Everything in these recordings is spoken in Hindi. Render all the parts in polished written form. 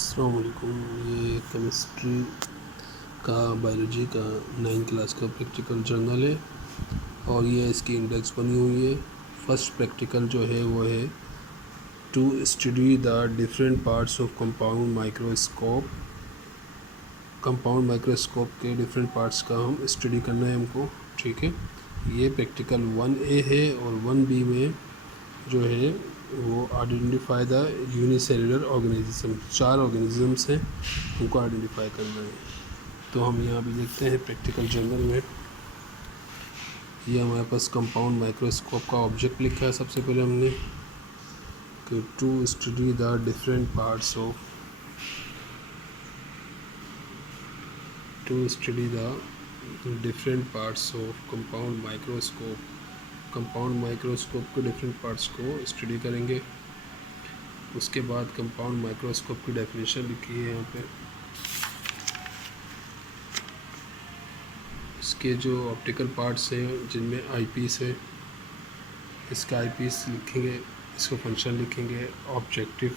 अस्सलाम वालेकुम। ये केमिस्ट्री का बायोलॉजी का 9 क्लास का प्रैक्टिकल जर्नल है और ये इसकी इंडेक्स बनी हुई है। फर्स्ट प्रैक्टिकल जो है वो है to study the different parts of compound microscope. Compound microscope के डिफरेंट पार्ट्स का हम स्टडी करना है हमको, ठीक है। ये प्रैक्टिकल 1A है और 1B में जो है वो identify the unicellular organism. 4 organisms हैं, उनको आइडेंटिफाई करना है। तो हम यहाँ भी देखते हैं प्रैक्टिकल जर्नल में, ये हमारे पास कंपाउंड माइक्रोस्कोप का ऑब्जेक्ट लिखा है। सबसे पहले हमने कि to study the different parts of compound microscope. Compound microscope के डिफरेंट पार्ट्स को स्टडी करेंगे। उसके बाद कंपाउंड माइक्रोस्कोप की डेफिनेशन लिखी है यहाँ पे। इसके जो ऑप्टिकल पार्ट्स हैं जिनमें आईपीस है, इसका आईपीस लिखेंगे, इसको फंक्शन लिखेंगे। ऑब्जेक्टिव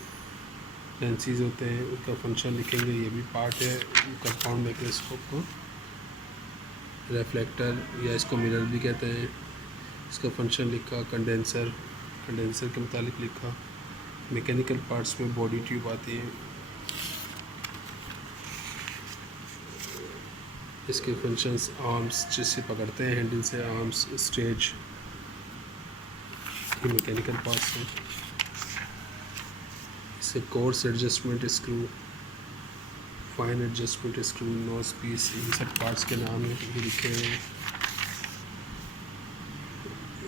लेंसेज होते हैं, उनका फंक्शन लिखेंगे, ये भी पार्ट है कंपाउंड माइक्रोस्कोप को। रिफ्लेक्टर या इसको मिरर भी कहते हैं, इसका फंक्शन लिखा। कंडेंसर के मुतालिक लिखा। मैकेनिकल पार्ट्स में बॉडी ट्यूब आती है, इसके फंक्शंस आर्म्स जिससे पकड़ते हैं हैंडल से, आर्म्स, स्टेज, ये मैकेनिकल पार्ट्स हैं। इसके coarse adjustment screw, fine adjustment screw, nose piece, इन सब पार्ट्स के नाम है ये लिखे हुए हैं।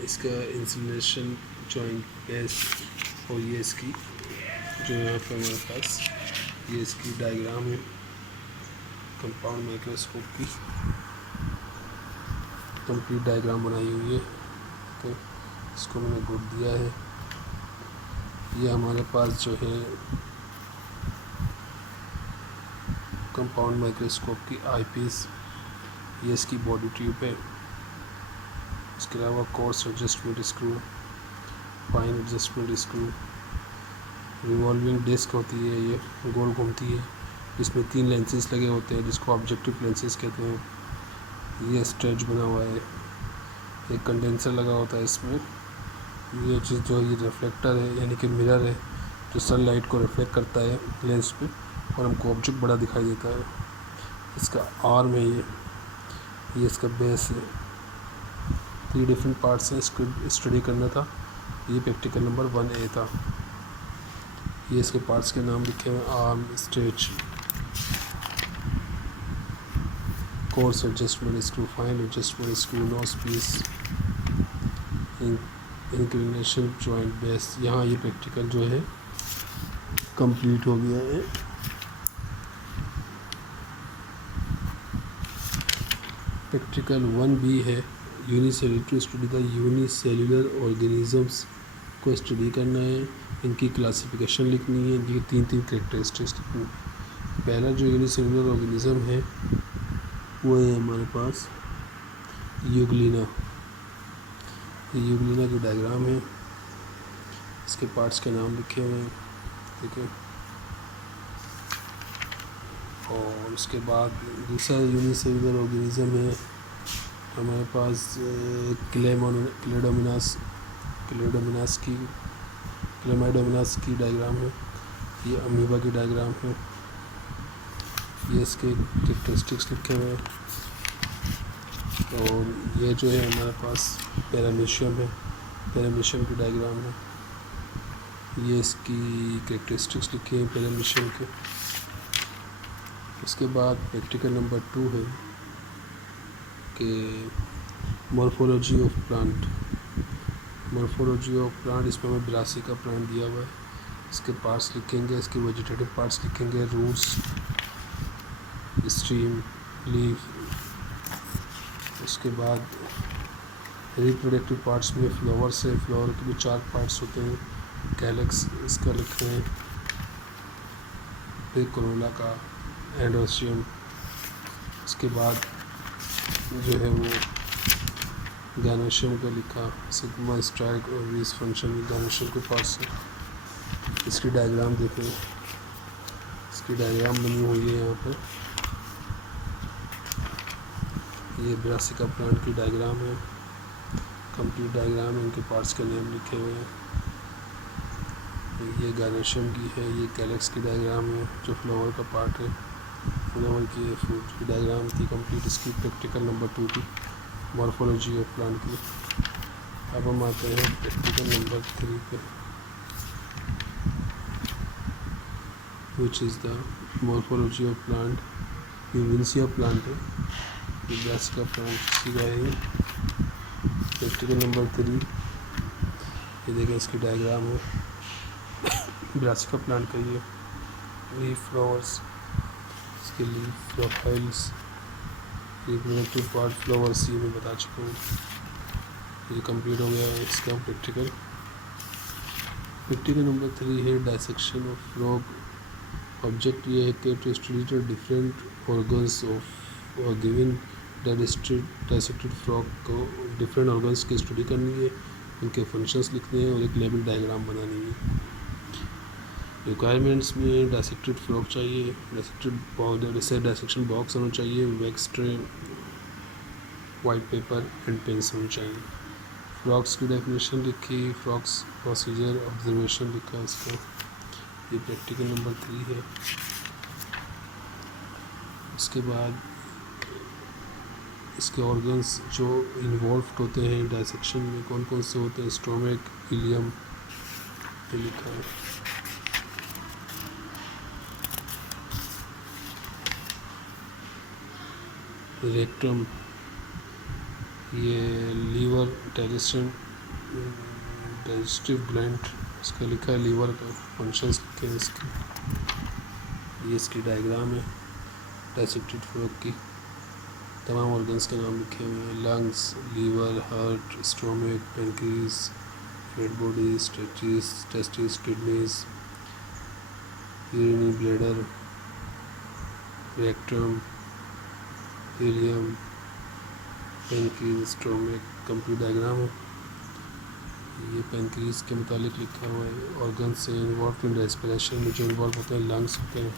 इसका इंसुलेशन जॉइंट बेस, और ये इसकी जो यहाँ पर हमारे पास ये इसकी डायग्राम है कंपाउंड माइक्रोस्कोप की, कंप्लीट डायग्राम बनाई हुई है। तो इसको मैंने गुड दिया है। ये हमारे पास जो है कंपाउंड माइक्रोस्कोप की आईपीस, ये इसकी बॉडी ट्यूब है। इसके अलावा coarse adjustment screw, fine adjustment screw, revolving disc होती है, ये गोल घूमती है। इसमें 3 लेंसेज लगे होते हैं जिसको ऑब्जेक्टिव लेंसेज कहते हैं। ये स्ट्रेच बना हुआ है, एक कंडेंसर लगा होता है इसमें। ये चीज़ जो ये रिफ्लेक्टर है यानी कि मिरर है, जो सनलाइट को रिफ्लेक्ट करता है लेंस पे और हमको ऑब्जेक्ट बड़ा दिखाई देता है। इसका आर्म है, ये इसका बेस है। 3 डिफरेंट पार्ट्स हैं, इसको स्टडी करना था। ये प्रैक्टिकल नंबर 1A था। ये इसके पार्ट्स के नाम लिखे हुए, arm, stage, coarse adjustment screw, fine adjustment screw, nose piece, inclination joint base. यहाँ ये प्रैक्टिकल जो है कंप्लीट हो गया है। प्रैक्टिकल 1B है unicellular, to study the unicellular organisms को स्टडी करना है, इनकी क्लासिफिकेशन लिखनी है, इनकी 3 कैरेक्टरिस्टिक्स लिखनी है। पहला जो यूनिसेलुलर ऑर्गेनिज्म है वो है हमारे पास यूग्लिना। यूग्लिना की डायग्राम है, इसके पार्ट्स के नाम लिखे हुए हैं, ठीक है। और उसके बाद दूसरा यूनिसेलुलर ऑर्गेनिज्म है हमारे पास क्लेमाइडोमिनास की डायग्राम है। ये अमीबा की डायग्राम है, ये इसके कैरेक्टरिस्टिक्स लिखे हुए हैं। और ये जो है हमारे पास पैरामीशियम है, पैरामीशियम की डायग्राम है। ये इसकी कैरेक्टरिस्टिक्स लिखे हैं पैरामीशियम के। उसके बाद प्रैक्टिकल नंबर 2 है कि morphology of plant. Morphology of plant, इसमें हमें 82 का प्लांट दिया हुआ है। इसके पार्ट्स लिखेंगे, इसके वेजिटेटिव पार्ट्स लिखेंगे, रूट्स, स्टीम, लीफ। उसके बाद रिप्रोडक्टिव पार्ट्स में फ्लावर्स है, फ्लावर के भी 4 पार्ट्स होते हैं। कैलेक्स इसका लिख रहे हैं, फिर कोरोला का, एंडोस्टियम। इसके बाद जो है वो गैनोशियम का लिखा, सिग्मा, स्ट्राइक और वीस फंक्शन गैनोशियम के पास है। इसकी डायग्राम देखें, इसकी डायग्राम बनी हुई है। यहाँ पर ये ब्रासिका प्लांट की डायग्राम है, कंप्लीट डायग्राम है, इनके पार्ट्स के नेम लिखे हुए हैं। ये गायनेशियम की है, ये कैलेक्स की डायग्राम है जो फ्लावर का पार्ट है, फ्लावर की फ्रूट की डायग्राम थी कंप्लीट। इसकी प्रैक्टिकल नंबर 2 की मॉर्फोलॉजी ऑफ प्लांट की। अब हम आते हैं प्रैक्टिकल नंबर 3 पे, which is the morphology of plant. यूविंसिया प्लांट है, ये ब्रासिका प्लांट सीधा है। प्रैक्टिकल नंबर 3, ये देखें इसकी डायग्राम है ब्रासिका प्लांट का। ये लीफ फ्लावर्स, इसके leaf profiles, reproductive part flower सी में बता चुका हूँ। ये कंप्लीट हो गया है इसका प्रैक्टिकल। प्रैक्टिकल नंबर 3 है डायसेक्शन ऑफ फ्रॉग। ऑब्जेक्ट ये है कि to study the different organs of given dissected frog को डिफरेंट ऑर्गन्स की स्टडी करनी है, उनके फंक्शंस लिखने हैं और एक लेबल डायग्राम बनानी है। रिक्वायरमेंट्स में डायसेक्टेड फ्रॉग चाहिए, डायसेक्शन बॉक्स होना चाहिए, wax tray, white paper and pains होने चाहिए। फ्रॉग्स की डेफिनेशन लिखी, फ्रॉग्स प्रोसीजर ऑब्जर्वेशन लिखा इसका। ये प्रैक्टिकल नंबर 3 है। उसके बाद इसके ऑर्गन्स जो इन्वॉल्व होते हैं डायसेक्शन में कौन कौन से होते हैं, स्टोमक, इलियम, ये लिखा है। रेक्टम, ये लीवर, डाइजेस्टिव ग्लैंड, इसका लिखा है लीवर का फंक्शंस लिखे हैं इसके। ये इसकी डायग्राम है डायसेक्टेड फ्रॉग की, तमाम ऑर्गन्स के नाम लिखे हुए हैं। Lungs, liver, heart, stomach, pancreas, fat body, testis, kidneys, urinary bladder, rectum, ileum, pancreas, stomach, complete diagram है। ये पेनक्रीज के मुतालिक लिखा हुआ है। ऑर्गन से इन्वॉल्व इन रेस्पिरेशन में जो इन्वॉल्व होते हैं लंग्स होते हैं।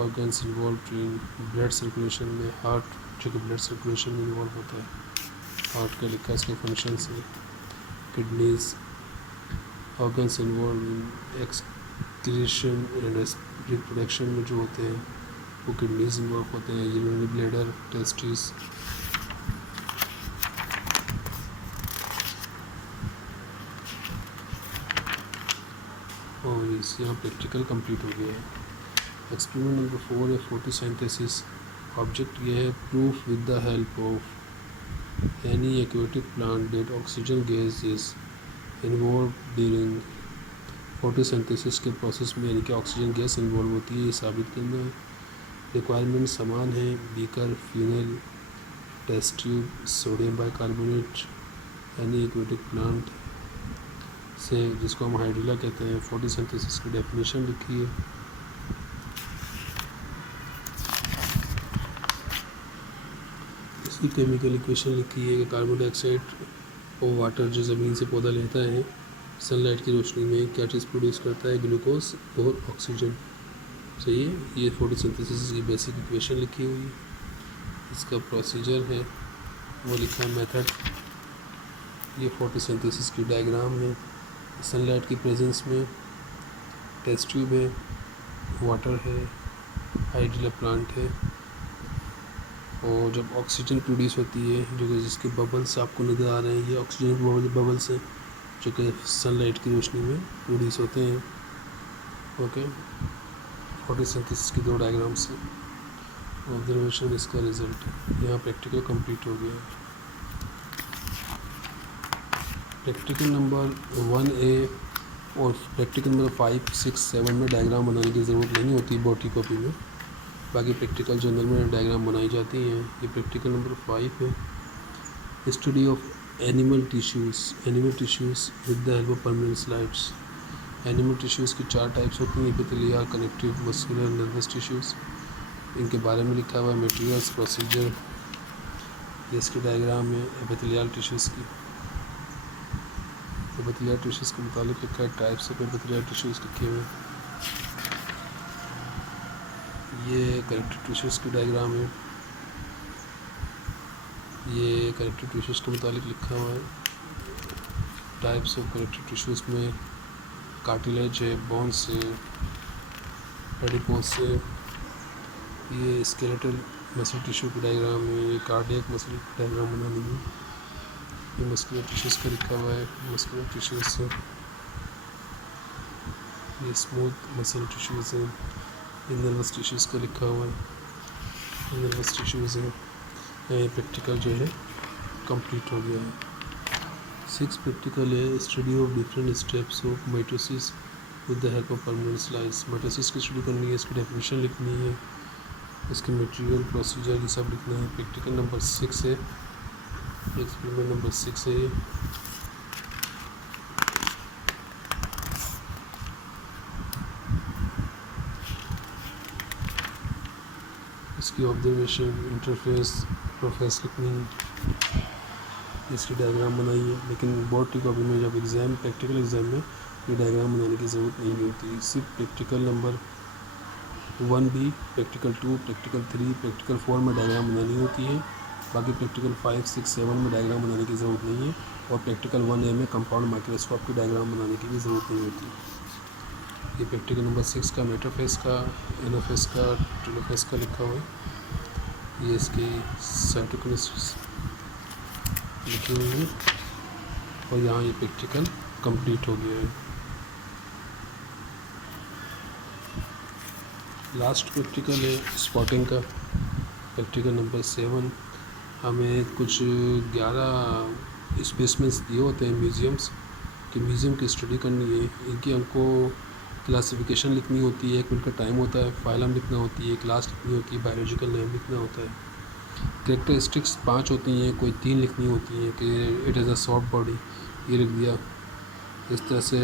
Organs involve in blood circulation में हार्ट, जो कि ब्लड सर्कुलेशन में इन्वॉल्व होता है, हार्ट का लिखा इसके फंक्शन से। Kidneys, organs involve in excretion and reproduction में जो होते हैं वो किडनीज इन्वॉल्व होते हैं। यूरिनरी ब्लैडर, टेस्टिस, और इस यहाँ प्रैक्टिकल कंप्लीट हो गया है। एक्सपेरिमेंट नंबर 4 है फोटोसिंथेसिस। ऑब्जेक्ट ये है proof with the help of any aquatic plant that oxygen gas is involve during photosynthesis के प्रोसेस में, यानी कि ऑक्सीजन गैस इन्वॉल्व होती है, ये साबित करना है। रिक्वायरमेंट समान है, beaker, funnel, test tube, sodium bicarbonate, any aquatic plant से, जिसको हम हाइड्रिला कहते हैं। फोटोसिंथेसिस की डेफिनेशन लिखी है। इसकी केमिकल इक्वेशन लिखी है कि कार्बन डाइऑक्साइड और वाटर जो ज़मीन से पौधा लेता है सनलाइट की रोशनी में क्या चीज़ प्रोड्यूस करता है, ग्लूकोज और ऑक्सीजन। सही है, ये फोटोसिंथेसिस की बेसिक इक्वेशन लिखी हुई है। इसका प्रोसीजर है वो लिखा है मेथड। ये फोटोसिंथेसिस की डायग्राम है। सनलाइट की प्रेजेंस में टेस्ट ट्यूब है, वाटर है, हाइड्रिला प्लांट है, और जब ऑक्सीजन प्रोड्यूस होती है जो कि जिसके बबल्स आपको नज़र आ रहे हैं, ये ऑक्सीजन बबल्स हैं जो कि सनलाइट की रोशनी में प्रोड्यूस होते हैं। ओके, फोटोसिंथेसिस की 2 डायग्राम्स हैं। ऑब्जर्वेशन इसका रिजल्ट है। यहाँ प्रैक्टिकल कंप्लीट हो गया है। प्रैक्टिकल नंबर 1A और प्रैक्टिकल नंबर 5, 6, 7 में डायग्राम बनाने की ज़रूरत नहीं होती बॉडी कॉपी में, बाकी प्रैक्टिकल जर्नल में डायग्राम बनाई जाती हैं। ये प्रैक्टिकल नंबर 5 है। Study of animal tissues with the help of permanent slides. Animal tissues की 4 टाइप्स होती हैं, epithelial, connective, muscular, nervous tissues. इनके बारे में लिखा हुआ है मटेरियल्स, प्रोसीजर। ये इसकी डायग्राम है एपिथेलियल टिश्यूज़ की। एपिथेलियल टिश्यूज़ के मुतालिक लिखा है, टाइप्स ऑफ एपिथेलियल टिश्यूज़ लिखे हुए। ये कनेक्टिव टिश्यूज़ की डायग्राम है। ये कनेक्टिव टिश्यूज़ के मुतालिक लिखा हुआ है। टाइप्स ऑफ कनेक्टिव टिश्यूज़ में कार्टिलेज है, बोन्स है, एडिपोस है। ये स्केलेटल मसल टिश्यू की डायग्राम है। ये कार्डियक मसल की डायग्राम बनानी है। ये मस्कुलर टिश्यूज़ का लिखा हुआ है। मस्कुलर टिश्यूज़ से ये स्मूथ मसल टिश्यूज़ है। ये नर्वस टिश्यूज़ का लिखा हुआ है। ये नर्वस टिश्यूज़ है। ये प्रैक्टिकल जो है कंप्लीट हो गया है। 6 प्रैक्टिकल है। Study of different steps of mitosis with the help of permanent slice. Mitosis की स्टडी करनी है, इसकी डेफिनेशन लिखनी है, इसके मटेरियल प्रोसीजर ये सब लिखना है। प्रैक्टिकल नंबर 6 है। एक्सपेरिमेंट नंबर 6 है ये। इसकी ऑब्जर्वेशन, इंटरफेस, प्रोफेस लिखनी है, इसकी डायग्राम बनाई है। लेकिन बोर्ड की कॉपी में जब एग्ज़ाम, प्रैक्टिकल एग्ज़ाम में ये डायग्राम बनाने की ज़रूरत नहीं होती। सिर्फ practical number 1B, practical 2, practical 3, practical 4 में डायग्राम बनानी होती है। बाकी प्रैक्टिकल 5, 6, 7 में डायग्राम बनाने की ज़रूरत नहीं है। और प्रैक्टिकल 1A में कंपाउंड माइक्रोस्कोप की डायग्राम बनाने की भी ज़रूरत नहीं होती। ये प्रैक्टिकल नंबर 6 का मेटाफेस का, एनाफेस का, टेलोफेस का लिखा हुआ है। ये इसकी साइटोकिनेसिस लिखी हुई है। और यहाँ ये प्रैक्टिकल कंप्लीट हो गया है। लास्ट प्रैक्टिकल है स्पॉटिंग का, प्रैक्टिकल नंबर 7। हमें कुछ 11 स्पेसिमेंट्स दिए होते हैं म्यूज़ियम्स कि म्यूज़ियम की स्टडी करनी है। इनकी हमको क्लासिफिकेशन लिखनी होती है, 1 मिनट का टाइम होता है, फाइलम लिखना होती है, क्लास लिखनी होती है, बायोलॉजिकल नेम लिखना होता है। कैरेक्टरिस्टिक्स 5 होती हैं, कोई 3 लिखनी होती हैं कि it is a soft body, ये लिख दिया। इस तरह से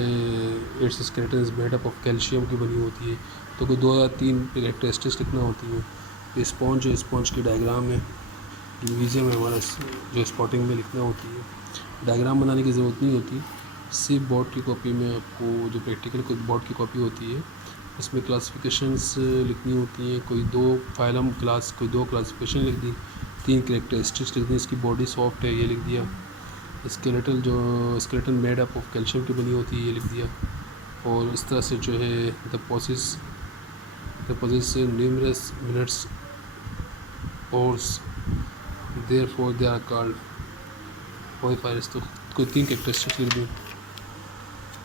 it's skeleton is made up of calcium की बनी होती है, तो कोई 2 या 3 कैरेक्टरिस्टिक्स लिखना होती हैं। स्पॉन्ज है, स्पॉन्ज की डायग्राम है, म्यूज़ियम है हमारा जो स्पॉटिंग में लिखना होती है। डायग्राम बनाने की ज़रूरत नहीं होती। सिर्फ बोर्ड की कॉपी में आपको जो प्रैक्टिकल बोर्ड की कॉपी होती है उसमें क्लासिफिकेशंस लिखनी होती हैं। कोई 2 फाइलम क्लास, कोई 2 क्लासिफिकेशन लिख दी, 3 कैरेक्टरिस्टिक्स लिख दी, इसकी बॉडी सॉफ्ट है ये लिख दिया, skeleton made up of calcium की बनी होती है ये लिख दिया। और इस तरह से जो है the possesses numerous minutes pores therefore they are called Porifera, तो कोई 3 कैरेक्टरिस्टिक्स लिख दी।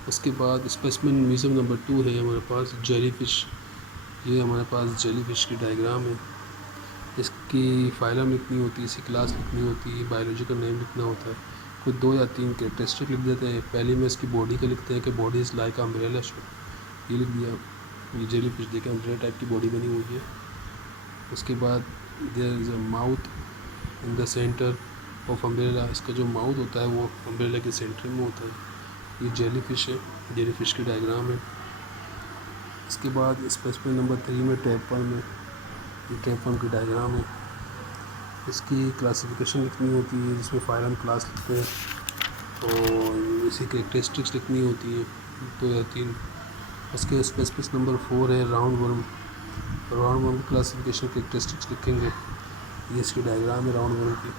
उसके बाद स्पेसिमेन म्यूज़ियम नंबर 2 है हमारे पास, जेलीफिश। ये हमारे पास जेलीफिश की डायग्राम है। इसकी फाइलम लिखनी होती है, इसकी क्लास लिखनी होती है, बायोलॉजिकल नेम लिखना होता है। कुछ 2 या 3 कैरेक्टरिस्टिक लिख देते हैं। पहले में इसकी बॉडी का लिखते हैं कि body is like umbrella shape, ये लिख दिया। ये जेलीफिश देखें अम्ब्रेला टाइप की बॉडी बनी हुई है। उसके बाद there is a mouth in the centre of umbrella. इसका जो माउथ होता है वो अम्ब्रेला के सेंटर में होता है। ये जेलीफिश है, जेलीफिश की डायग्राम है। इसके बाद स्पेसिमेन नंबर 3 में टैपवर्म में, ये टैपवर्म की डायग्राम है। इसकी क्लासिफिकेशन लिखनी होती है जिसमें फाइलम क्लास लिखते हैं और इसी कैरेक्टरिस्टिक्स लिखनी होती है 2 या 3। उसके स्पेसिफिक नंबर 4 है राउंड वर्म। राउंड वर्म की क्लासिफिकेशन कैरेक्टरिस्टिक्स लिखेंगे। ये इसकी डायग्राम है राउंड वर्म की।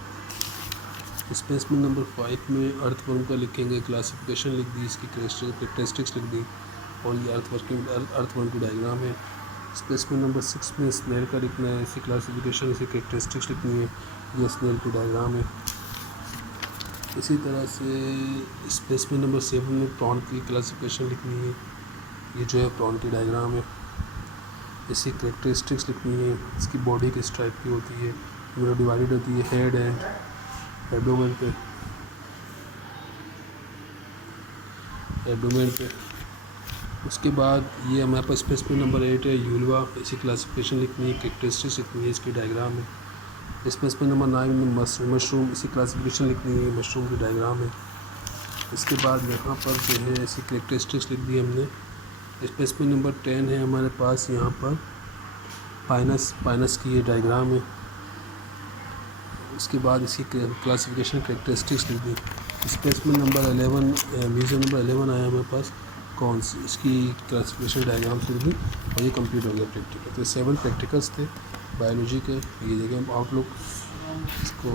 स्पेसिमेन नंबर 5 में अर्थवर्म का लिखेंगे, क्लासिफिकेशन लिख दी, इसकी कैरेक्टरिस्टिक्स लिख दी और ये अर्थवर्म की डायग्राम है। स्पेसिमेन नंबर 6 में स्नेल का लिखना है, इसकी क्लासिफिकेशन, इसकी कैरेक्टरिस्टिक्स लिखनी है, ये स्नेल की डायग्राम है। इसी तरह से स्पेसिमेन नंबर 7 में प्रॉन की क्लासिफिकेशन लिखनी है, ये जो है प्रॉन की डायग्राम है। इसकी कैरेक्टरिस्टिक्स लिखनी है, इसकी बॉडी किस टाइप की होती है, ये डिवाइडेड होती है हेड एंड एब्डोमेन पे। उसके बाद ये हमारे पास स्पेसिमेन नंबर 8 है यूलवा। इसी क्लासिफिकेशन लिखनी है, कैरेक्टरिस्टिक्स लिखनी है, इसकी डायग्राम है। स्पेसिमेन नंबर 9 में मशरूम, इसी क्लासिफिकेशन लिखनी है, मशरूम की डायग्राम है। इसके बाद यहाँ पर जो है इसी कैरेक्टरिस्टिक्स लिख दी हमने। स्पेसिमेन नंबर 10 है हमारे पास, यहाँ पर पाइनस की ये डायग्राम है। उसके बाद इसकी क्लासिफिकेशन कैरेक्टरिस्टिक्स लिख दी। स्पेसिमेन नंबर 11, म्यूज़ियम नंबर 11 आया हमारे पास कौन सी इसकी क्लासिफिकेशन डायग्राम्स लिख दी और ये कंप्लीट हो गया प्रैक्टिकल। तो 7 प्रैक्टिकल्स थे बायोलॉजी के। ये देखें आउटलुक, इसको